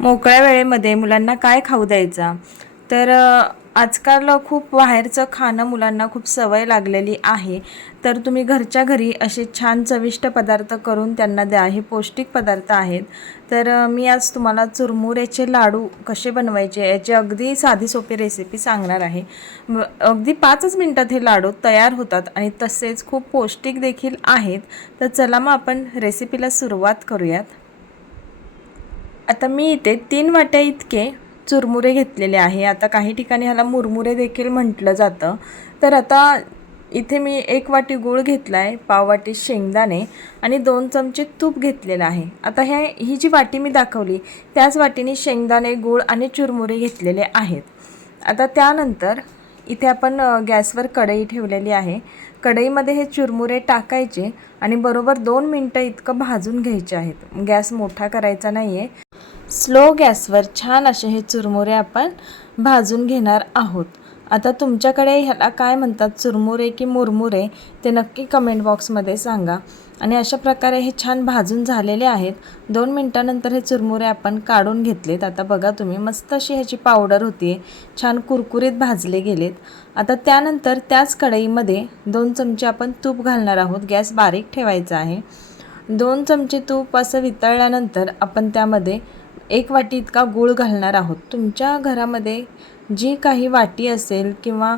मोकळ्या वेळेमध्ये मुलांना काय खाऊ द्यायचा? तर आजकाल खूप बाहेरचं खाणं मुलांना खूप सवय लागलेली आहे. तर तुम्ही घरच्या घरी असे छान चविष्ट पदार्थ करून त्यांना द्या. हे पौष्टिक पदार्थ आहेत. तर मी आज तुम्हाला चुरमुऱ्याचे लाडू कसे बनवायचे याची अगदी साधी सोपी रेसिपी सांगणार आहे. अगदी पाचच मिनटात हे लाडू तयार होतात आणि तसेच खूप पौष्टिक देखील आहेत. तर चला मग आपण रेसिपीला सुरुवात करूयात. आता मी इथे तीन वाट्या इतके चुरमुरे घेतलेले आहे. आता काही ठिकाणी ह्याला मुरमुरे देखील म्हटलं जातं. तर आता इथे मी एक वाटी गूळ घेतला आहे पाव वाटी शेंगदाणे आणि दोन चमचे तूप घेतलेलं आहे. आता ह्या ही जी वाटी मी दाखवली त्याच वाटीने शेंगदाणे गूळ आणि चुरमुरे घेतलेले आहेत. आता त्यानंतर इथे आपण गॅसवर कढई ठेवलेली आहे. कढईमध्ये हे चुरमुरे टाकायचे आणि बरोबर दोन मिनटं इतकं भाजून घ्यायचे आहेत. गॅस मोठा करायचा नाही आहे स्लो गॅसवर छान असे हे चुरमुरे आपण भाजून घेणार आहोत. आता तुमच्याकडे ह्याला काय म्हणतात? चुरमुरे की मुरमुरे? ते नक्की कमेंट बॉक्समध्ये सांगा. आणि अशा प्रकारे हे छान भाजून झालेले आहेत. दोन मिनटानंतर हे चुरमुरे आपण काढून घेतलेत. आता बघा तुम्ही मस्त अशी ह्याची पावडर होती. छान कुरकुरीत भाजले गेलेत. आता त्यानंतर त्याच कढईमध्ये दोन चमचे आपण तूप घालणार आहोत. गॅस बारीक ठेवायचा आहे. दोन चमचे तूप असं वितळल्यानंतर आपण त्यामध्ये एक वाटी इतका गूळ घालणार आहोत. तुमच्या घरामध्ये जी काही वाटी असेल किंवा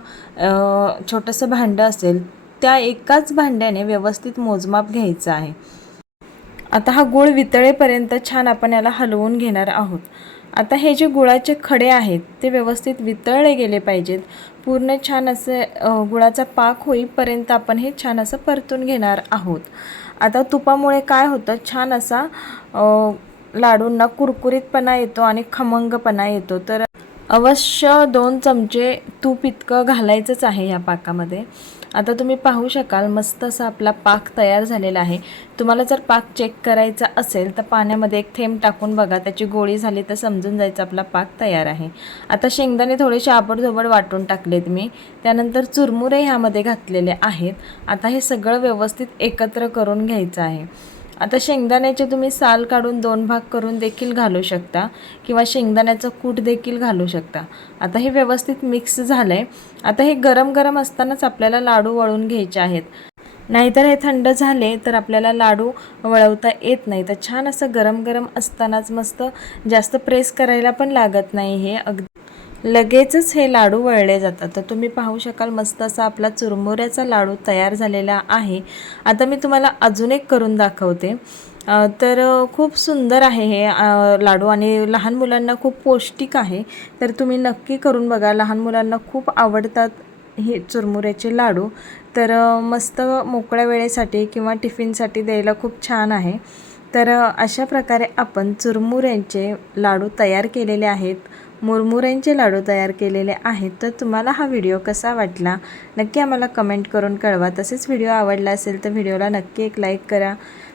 छोटंसं भांडं असेल त्या एकाच भांड्याने व्यवस्थित मोजमाप घ्यायचं आहे. आता हा गूळ वितळेपर्यंत छान आपण याला हलवून घेणार आहोत. आता हे जे गुळाचे खडे आहेत ते व्यवस्थित वितळले गेले पाहिजेत. पूर्ण छान असे गुळाचा पाक होईपर्यंत आपण हे छान असं परतून घेणार आहोत. आता तुपामुळे काय होतं? छान असा लाडूंना कुरकुरीतपणा येतो आणि खमंगपणा येतो. तर अवश्य दोन चमचे तूप इतकं घालायचंच आहे या पाकामध्ये. आता तुम्ही पाहू शकाल मस्त असा आपला पाक तयार झालेला आहे. तुम्हाला जर पाक चेक करायचा असेल तर पाण्यामध्ये एक थेंब टाकून बघा त्याची गोळी झाली तर समजून जायचं आपला पाक तयार आहे. आता शेंगदाणे थोडेसे आबडधोबड वाटून टाकलेत मी. त्यानंतर चुरमुरे ह्यामध्ये घातलेले आहेत. आता हे सगळं व्यवस्थित एकत्र करून घ्यायचं आहे. आता शेंगदाण्याचे तुम्ही साल काढून दोन भाग करून देखील घालू शकता किंवा शेंगदाण्याचं कूट देखील घालू शकता. आता हे व्यवस्थित मिक्स झालं आहे आता हे गरम गरम असतानाच आपल्याला लाडू वळून घ्यायचे आहेत. नाहीतर हे थंड झाले तर आपल्याला लाडू वळवता येत नाही. तर छान असं गरम गरम असतानाच मस्त जास्त प्रेस करायला पण लागत नाही हे. अगदी लगेचच हे लाडू वळले जातात. तर तुम्ही पाहू शकाल मस्त असा आपला चुरमुऱ्याचा लाडू तयार झालेला आहे. आता मी तुम्हाला अजून एक करून दाखवते. तर खूप सुंदर आहे हे लाडू आणि लहान मुलांना खूप पौष्टिक आहे. तर तुम्ही नक्की करून बघा लहान मुलांना खूप आवडतात हे चुरमुऱ्याचे लाडू. तर मस्त मोकळ्या वेळेसाठी किंवा टिफिनसाठी द्यायला खूप छान आहे. तर अशा प्रकारे आपण चुरमुऱ्यांचे लाडू तयार केलेले आहेत. मुरमुऱ्यांचे लाडू तयार केलेले आहेत तर तुम्हाला हा व्हिडिओ कसा वाटला? नक्की आम्हाला कमेंट करून कळवा. तसेच व्हिडिओ आवडला असेल तर व्हिडिओला नक्की एक लाईक करा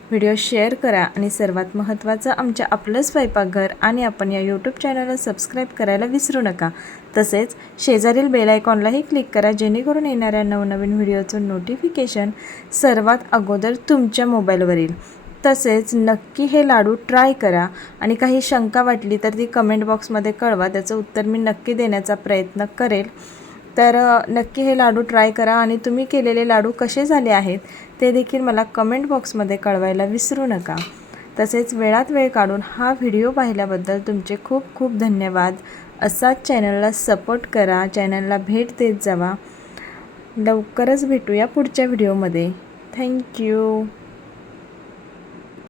व्हिडिओ शेअर करा आणि सर्वात महत्त्वाचं आमच्या आपलं स्वयंपाकघर आणि आपण या यूट्यूब चॅनलला सबस्क्राईब करायला विसरू नका. तसेच शेजारील बेल आयकॉनलाही क्लिक करा जेणेकरून येणाऱ्या नवनवीन व्हिडिओचं नोटिफिकेशन सर्वात अगोदर तुमच्या मोबाईलवर येईल तसेच नक्की हे लाडू ट्राय करा. आणि काही शंका वाटली तर ती कमेंट बॉक्समध्ये कळवा. त्याचं उत्तर मी नक्की देण्याचा प्रयत्न करेल. तर नक्की हे लाडू ट्राय करा. आणि तुम्ही केलेले लाडू कसे झाले आहेत ते देखील मला कमेंट बॉक्समध्ये कळवायला विसरू नका. तसेच वेळात वेळ काढून हा व्हिडिओ पाहिल्याबद्दल तुमचे खूप खूप धन्यवाद. असाच चॅनलला सपोर्ट करा. चॅनलला भेट देत जावा. लवकरच भेटूया पुढच्या व्हिडिओमध्ये थँक्यू